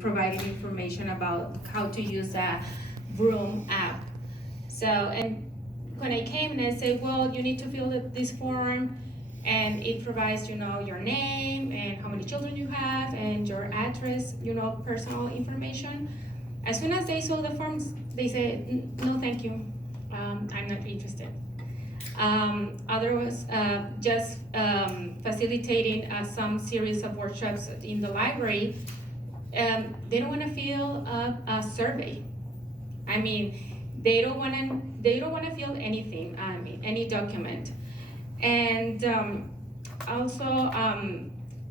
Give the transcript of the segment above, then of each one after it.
providing information about how to use a VROOM app. So, and when I came and I said, well, you need to fill this form, and it provides, your name and how many children you have and your address, personal information. As soon as they saw the forms, they said, no, thank you, I'm not interested. Other was just facilitating some series of workshops in the library. They don't want to fill a survey. I mean, they don't want to fill anything. Any document. And also,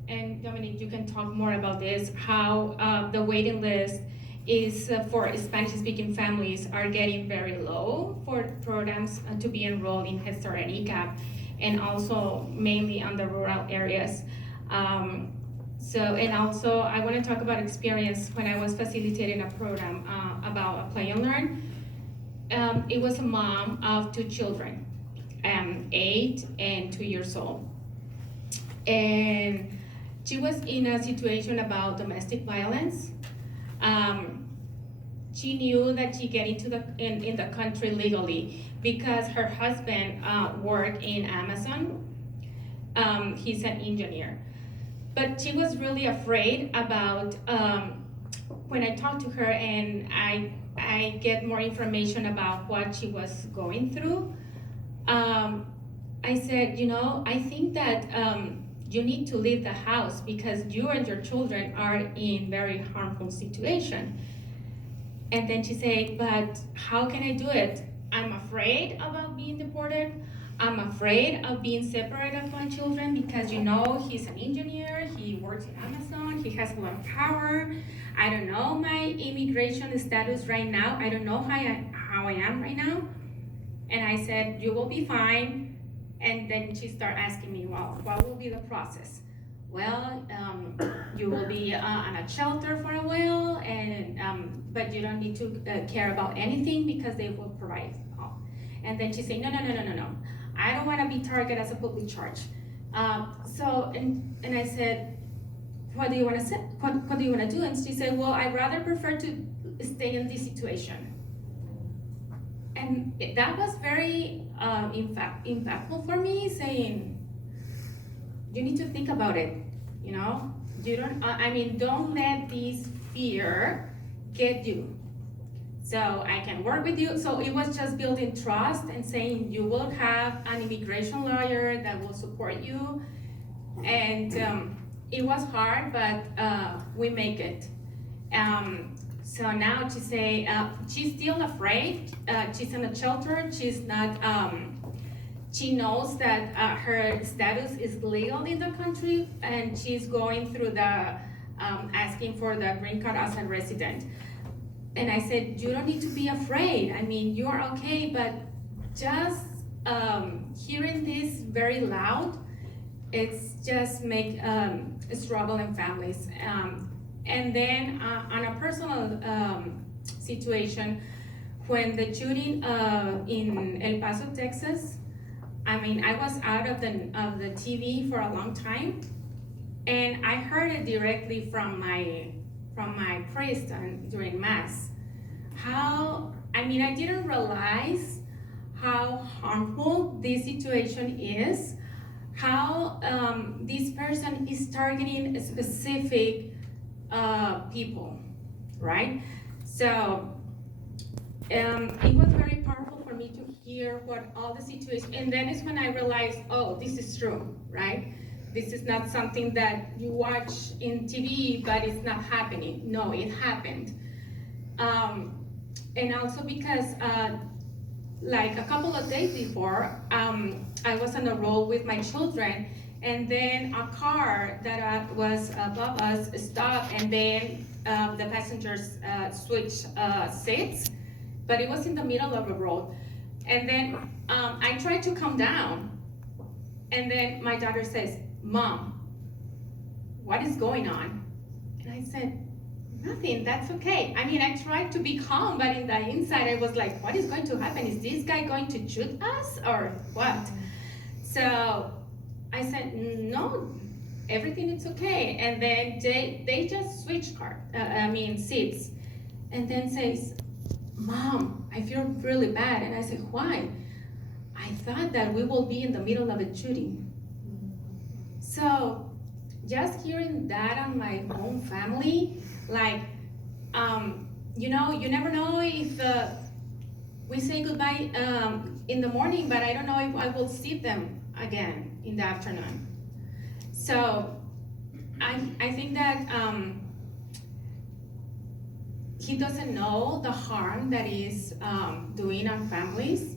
and Dominic, you can talk more about this. How the waiting list is for Spanish-speaking families are getting very low for programs to be enrolled in Head Start and ECAP, and also mainly on the rural areas. And also I want to talk about experience when I was facilitating a program about Play and Learn. It was a mom of 2 children, 8 and 2 years old. And she was in a situation about domestic violence. She knew that she get into in the country legally because her husband worked in Amazon. He's an engineer. But she was really afraid about when I talked to her and I get more information about what she was going through. I said, I think that you need to leave the house because you and your children are in very harmful situation. And then she said, but how can I do it? I'm afraid about being deported. I'm afraid of being separated from my children because he's an engineer, he works in Amazon, he has a lot of power. I don't know my immigration status right now. I don't know how I am right now. And I said, you will be fine. And then she started asking me, well, what will be the process? Well, you will be on a shelter for a while, and but you don't need to care about anything because they will provide all. And then she said, no. I don't want to be targeted as a public charge. And I said, what do you want to say? What do you want to do? And she said, well, I'd rather prefer to stay in this situation. And that was very impactful for me, saying, you need to think about it. Don't let this fear get you. So I can work with you. So it was just building trust and saying you will have an immigration lawyer that will support you. And it was hard, but we make it. So now to say, she's still afraid. She's in a shelter. She's not, she knows that her status is legal in the country, and she's going through the asking for the green card as a resident. And I said, you don't need to be afraid. You're okay, but just hearing this very loud, it's just make a struggle in families. And then on a personal situation, when the shooting in El Paso, Texas, I was out of the TV for a long time, and I heard it directly from my priest during mass. I didn't realize how harmful this situation is, how this person is targeting specific people, right? So it was very powerful for me to hear what all the situation, and then is when I realized, oh, this is true, right? This is not something that you watch in TV, but it's not happening. No, it happened. And also because like a couple of days before, I was on a roll with my children, and then a car that was above us stopped, and then the passengers switched seats, but it was in the middle of the road. And then I tried to calm down, and then my daughter says, Mom, what is going on? And I said, nothing, that's okay. I tried to be calm, but in the inside I was like, what is going to happen? Is this guy going to shoot us or what? So I said, no, everything is okay. And then they just switch seats, and then says, Mom, I feel really bad. And I said, why? I thought that we will be in the middle of a shooting. So just hearing that on my own family, like, you never know if we say goodbye in the morning, but I don't know if I will see them again in the afternoon. So I think that he doesn't know the harm that is doing on families.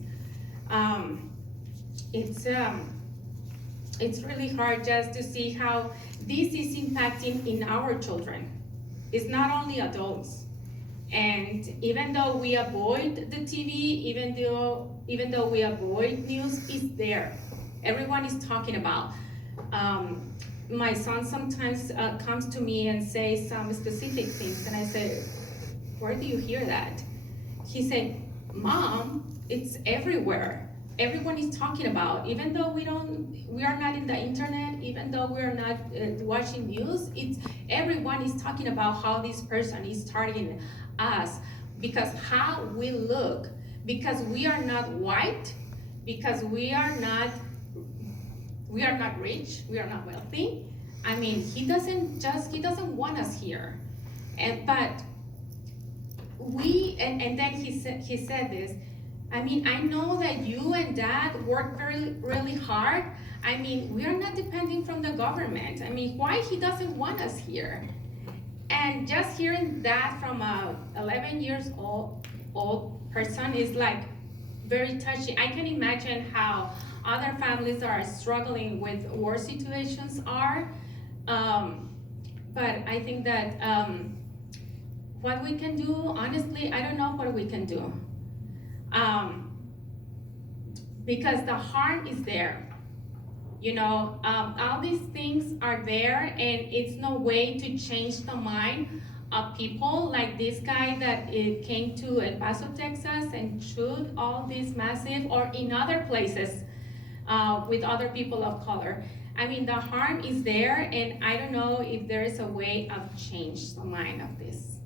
It's really hard just to see how this is impacting in our children. It's not only adults. And even though we avoid the TV, even though we avoid news, it's there. Everyone is talking about. My son sometimes comes to me and says some specific things, and I say, where do you hear that? He said, Mom, it's everywhere. Everyone is talking about, even though we are not in the internet, even though we are not watching news, everyone is talking about how this person is targeting us, because how we look, because we are not white, because we are not rich, we are not wealthy. I mean, he doesn't want us here. But and then he said this, I mean, I know that you and Dad work really hard. I mean, we are not depending from the government. I mean, why he doesn't want us here? And just hearing that from a 11 years old person is like very touching. I can imagine how other families are struggling with war situations are. But I think that what we can do, honestly, I don't know what we can do. Because the harm is there. All these things are there, and it's no way to change the mind of people like this guy that came to El Paso, Texas and shoot all these massive, or in other places with other people of color. I mean, the harm is there, and I don't know if there is a way of change the mind of this.